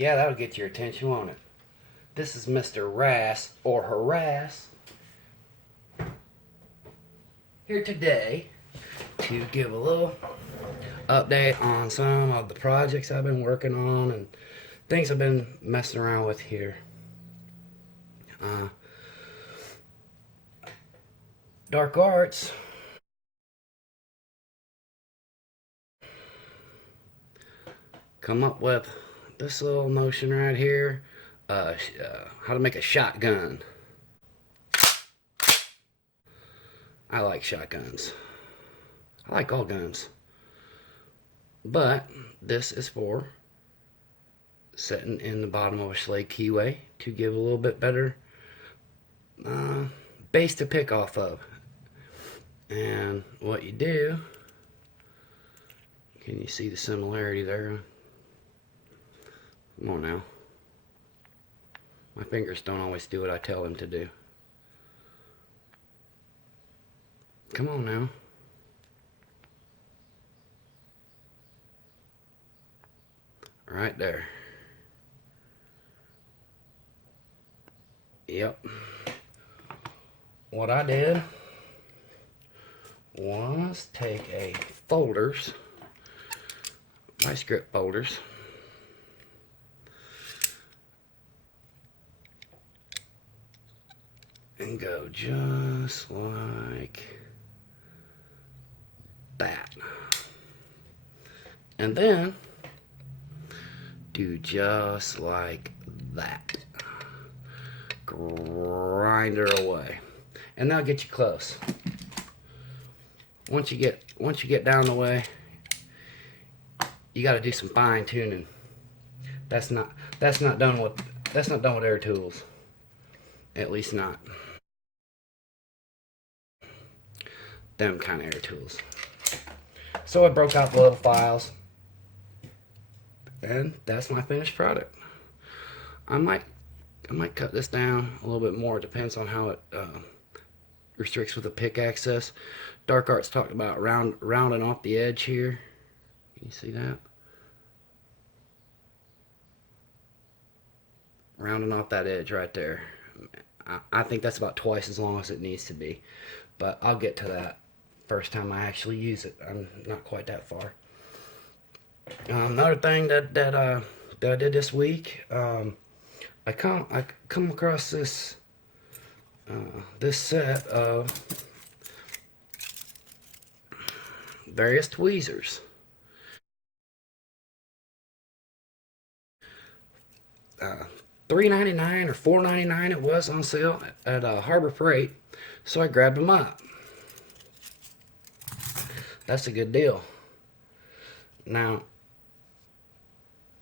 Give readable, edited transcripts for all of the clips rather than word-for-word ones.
Yeah, that'll get your attention, won't it? This is Mr. Rass or Harass here today to give a little update on some of the projects I've been working on and things I've been messing around with here. Dark Arts come up with this little motion right here, how to make a shotgun. I like shotguns. I like all guns. But this is for setting in the bottom of a Schlage keyway to give a little bit better base to pick off of. And what you do, can you see the similarity there? Come on now. My fingers don't always do what I tell them to do. Come on now. Right there. Yep. What I did was take a folders, my script folders, and go just like that. And then do just like that. Grind her away. And that'll get you close. Once you get down the way, you got to do some fine tuning. That's not done with air tools. At least not them kind of air tools. So I broke out the little files, and that's my finished product. I might cut this down a little bit more. It depends on how it restricts with the pick access. Dark Arts talked about rounding off the edge here. Can you see that? Rounding off that edge right there. I think that's about twice as long as it needs to be, but I'll get to that first time I actually use it. I'm not quite that far. Another thing that I did this week, I come across this this set of various tweezers. $3.99 or $4.99 it was on sale at Harbor Freight, so I grabbed them up. That's a good deal. Now,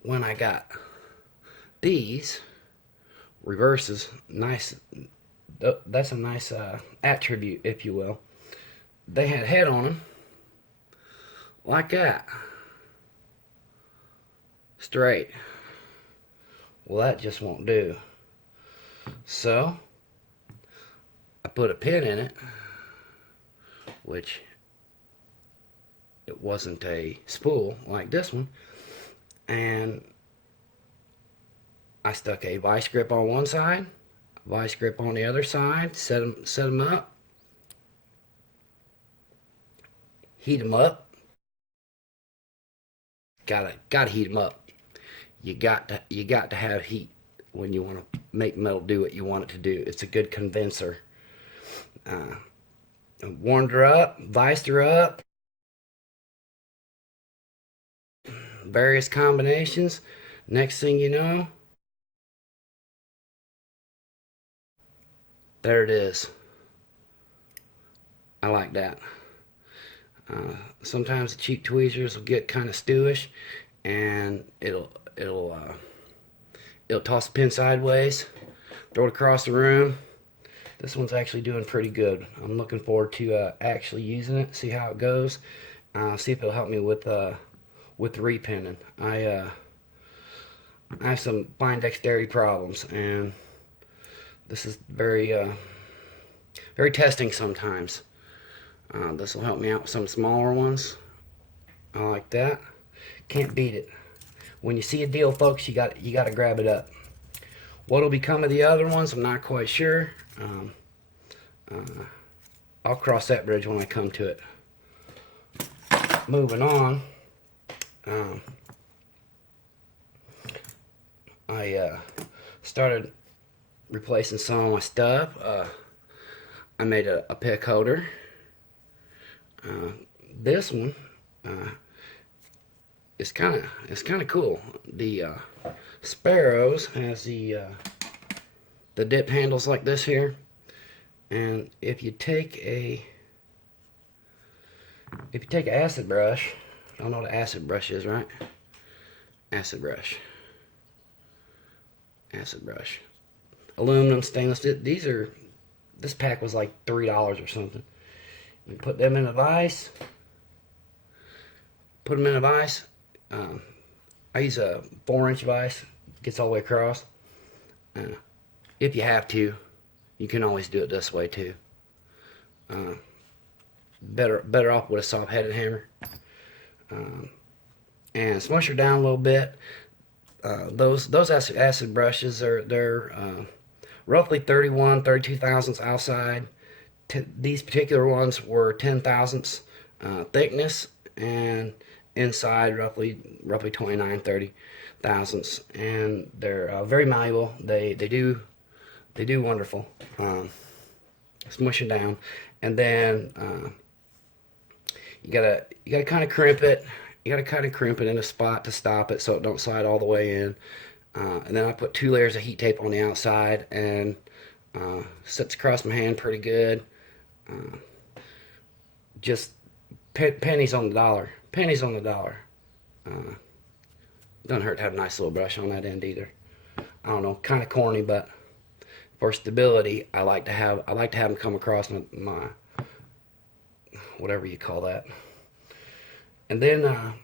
when I got these reverses, nice. That's a nice attribute, if you will. They had head on them, like that, straight. Well, that just won't do. So I put a pin in it, which it wasn't a spool like this one, and I stuck a vice grip on one side, vice grip on the other side, set them up, heat them up. Gotta heat them up. You got to have heat when you want to make metal do what you want it to do. It's a good condenser. Warmed her up, viced her up, various combinations. Next thing you know, there it is. I like that. Sometimes the cheap tweezers will get kind of stewish, and it'll toss the pin sideways, throw it across the room. This one's actually doing pretty good. I'm looking forward to actually using it, see how it goes, see if it'll help me with repinning. I have some fine dexterity problems, and this is very testing sometimes. This will help me out with some smaller ones. I like that. Can't beat it. when you see a deal, folks, you got to grab it up. What'll become of the other ones, I'm not quite sure. I'll cross that bridge when I come to it. Moving on, I started replacing some of my stuff. I made a pick holder. This one is kind of cool. The Sparrows has the dip handles like this here, and if you take an acid brush, I don't know what an acid brush is, right? Acid brush, aluminum, stainless. This pack was like $3 or something. You put them in a vise. Put them in a vise. I use a 4-inch vise. Gets all the way across. If you have to, you can always do it this way too. Better off with a soft-headed hammer. And smush her down a little bit. Those acid brushes they're roughly 32 thousandths outside. These particular ones were 10 thousandths thickness, and inside roughly 29-30 thousandths, and they're very malleable. They do wonderful. Smush it down, and then you gotta kind of crimp it. You gotta kind of crimp it in a spot to stop it so it don't slide all the way in. And then I put 2 layers of heat tape on the outside, and sits across my hand pretty good. Just pennies on the dollar. Pennies on the dollar. Doesn't hurt to have a nice little brush on that end either. I don't know, kind of corny, but for stability, I like to have them come across my whatever you call that. And then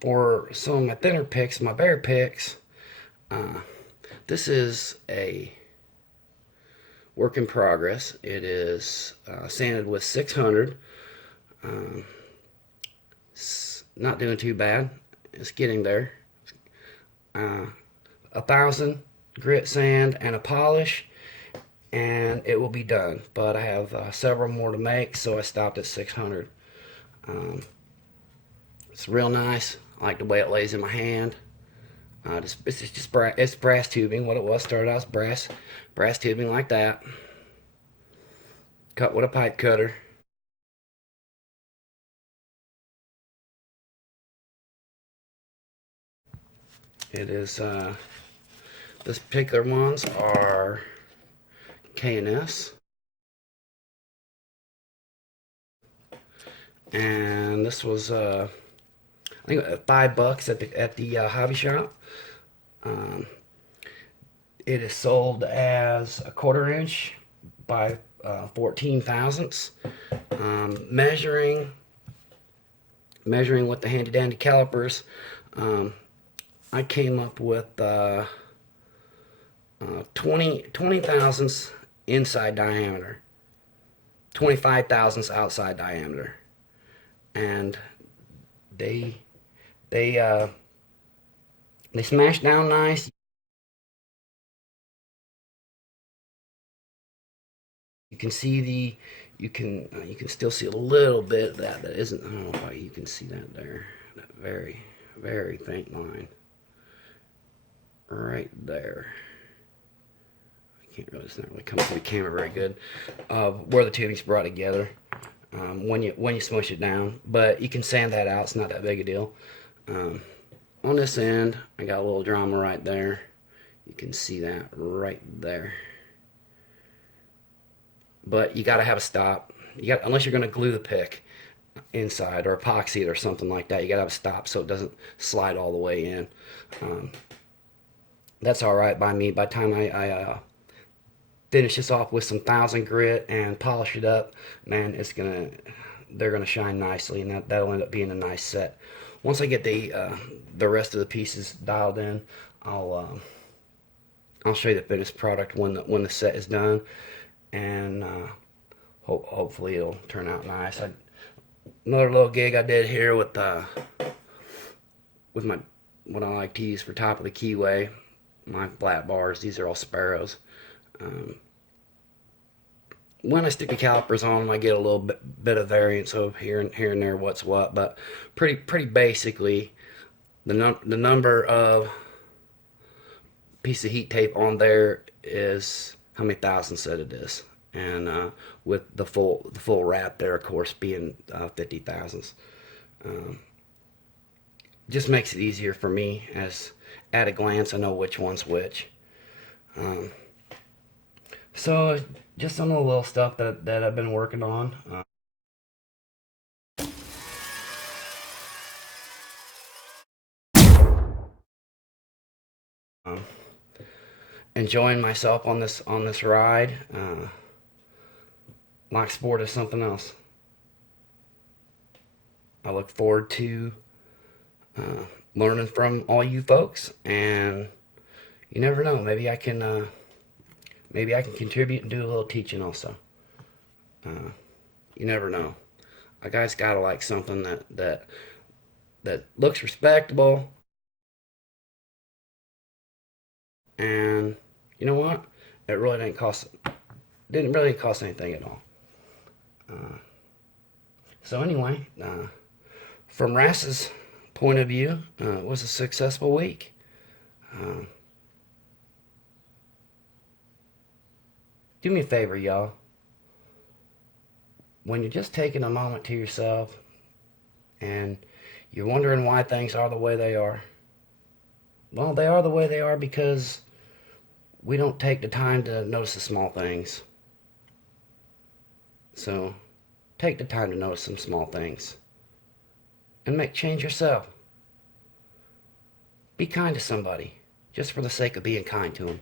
for some of my thinner picks, my bare picks, this is a work in progress. It is sanded with 600. Not doing too bad. It's getting there. 1,000 grit sand and a polish, and it will be done. But I have several more to make, so I stopped at 600. It's real nice. I like the way it lays in my hand. It's brass tubing. What it was, started out as brass tubing like that. Cut with a pipe cutter. It is this particular ones are K&S, and this was I think $5 at the hobby shop. It is sold as a 1/4 inch by 14 thousandths. Measuring with the handy dandy calipers, I came up with 20 thousandths inside diameter, 25 thousandths outside diameter, and they smash down nice. You can see you can still see a little bit of that isn't. I don't know if you can see that there. That very faint line right there. It's not really coming through the camera very good. Where the tubing's brought together when you smush it down, but you can sand that out. It's not that big a deal. On this end, I got a little drama right there. You can see that right there. But you got to have a stop. Unless you're going to glue the pick inside or epoxy it or something like that, you got to have a stop so it doesn't slide all the way in. That's all right by me. By the time I finish this off with some 1,000 grit and polish it up, man, they're gonna shine nicely, and that'll end up being a nice set. Once I get the rest of the pieces dialed in, I'll show you the finished product when the set is done, and hopefully it'll turn out nice. Another little gig I did here with my what I like to use for top of the keyway. My flat bars, these are all Sparrows. When I stick the calipers on them, I get a little bit of variance of here and there what's what, but pretty basically, the number of piece of heat tape on there is how many thousandths that it is, and with the full wrap there, of course, being 50 thousandths. Just makes it easier for me, as at a glance I know which one's which. So just some of the little stuff that I've been working on. Enjoying myself on this ride. Lock sport is something else. I look forward to learning from all you folks, and you never know, maybe I can contribute and do a little teaching also. You never know. A guy's gotta like something that looks respectable, and you know what? It really didn't really cost anything at all. So anyway, from Rass's point of view, it was a successful week. Do me a favor, y'all. When you're just taking a moment to yourself and you're wondering why things are the way they are, well, they are the way they are because we don't take the time to notice the small things. So, take the time to notice some small things and make change yourself. Be kind to somebody, just for the sake of being kind to them.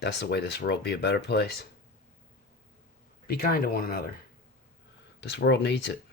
That's the way this world will be a better place. Be kind to one another. This world needs it.